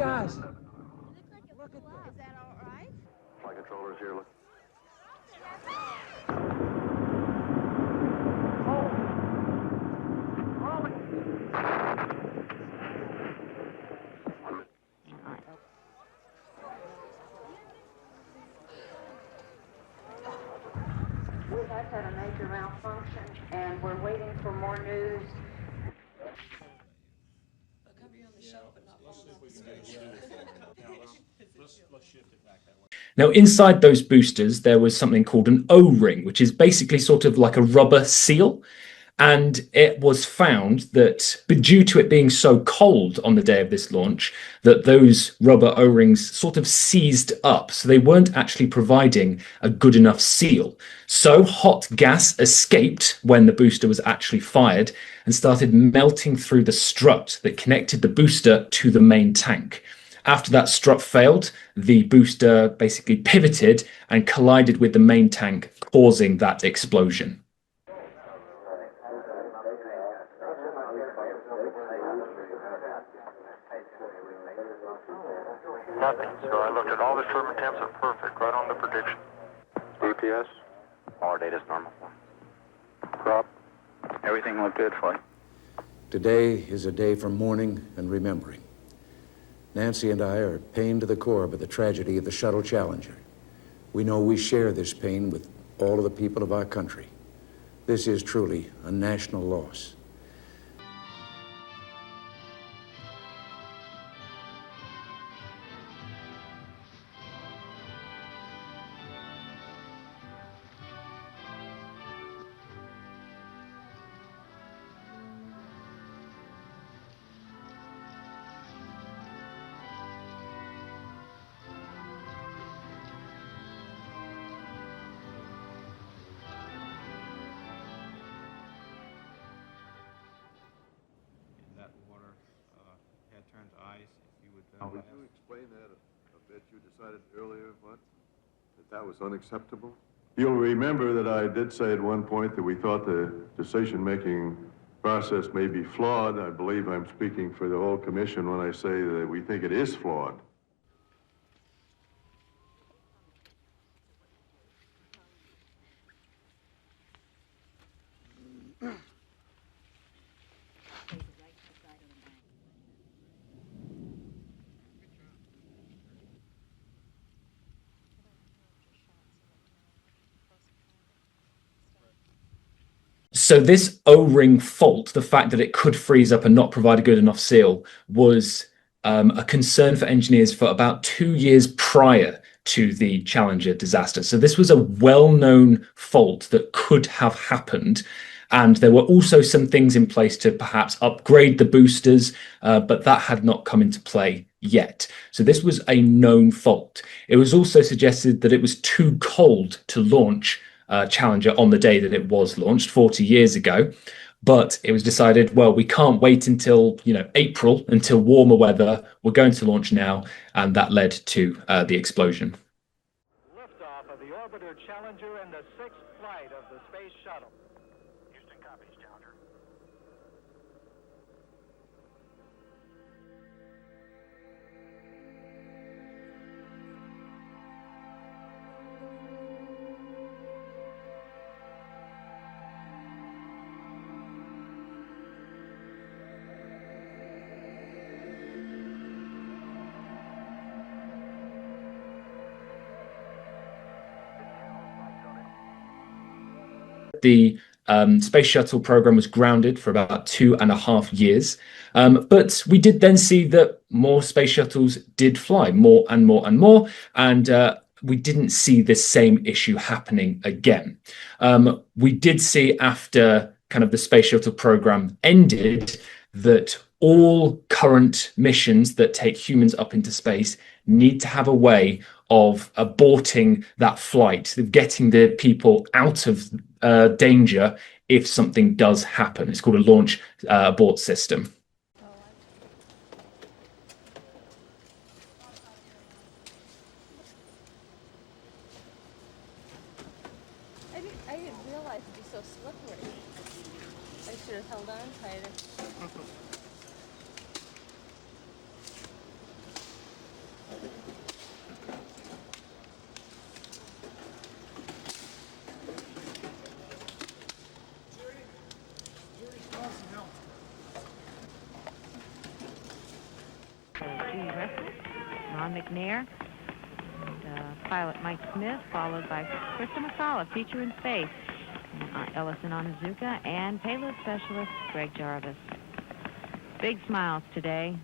guys. Look at this. Is that all right? Flight controllers here. Look. We have had a major malfunction, and we're waiting for more news. Now, inside those boosters, there was something called an O-ring, which is basically sort of like a rubber seal. And it was found that, but due to it being so cold on the day of this launch, that those rubber O-rings sort of seized up. So they weren't actually providing a good enough seal. So hot gas escaped when the booster was actually fired and started melting through the strut that connected the booster to the main tank. After that strut failed, the booster basically pivoted and collided with the main tank, causing that explosion. Nothing. So I looked at all the turbine temps are perfect, right on the prediction. EPS? All our data's normal. Prop? Everything looked good, Floyd. Today is a day for mourning and remembering. Nancy and I are pained to the core by the tragedy of the Shuttle Challenger. We know we share this pain with all of the people of our country. This is truly a national loss. Would you explain that a bit? You decided earlier, that was unacceptable? You'll remember that I did say at one point that we thought the decision-making process may be flawed. I believe I'm speaking for the whole commission when I say that we think it is flawed. So this O-ring fault, the fact that it could freeze up and not provide a good enough seal, was a concern for engineers for about 2 years prior to the Challenger disaster. So this was a well-known fault that could have happened. And there were also some things in place to perhaps upgrade the boosters, but that had not come into play yet. So this was a known fault. It was also suggested that it was too cold to launch Challenger on the day that it was launched 40 years ago. But it was decided, well, we can't wait until, April, until warmer weather. We're going to launch now. And that led to the explosion. Liftoff of the orbiter Challenger and the sixth flight of the Space Shuttle. Houston copies, Challenger. The Space Shuttle program was grounded for about 2.5 years. But we did then see that more space shuttles did fly, more and more and more. And we didn't see this same issue happening again. We did see after kind of the Space Shuttle program ended that all current missions that take humans up into space need to have a way of aborting that flight, of getting the people out of danger if something does happen. It's called a launch abort system. I didn't realize it'd be so slippery. I should have held on tighter. Ron McNair, and pilot Mike Smith, followed by Krista McCullough, Feature in Space, and Ellison Onizuka, and payload specialist Greg Jarvis. Big smiles today.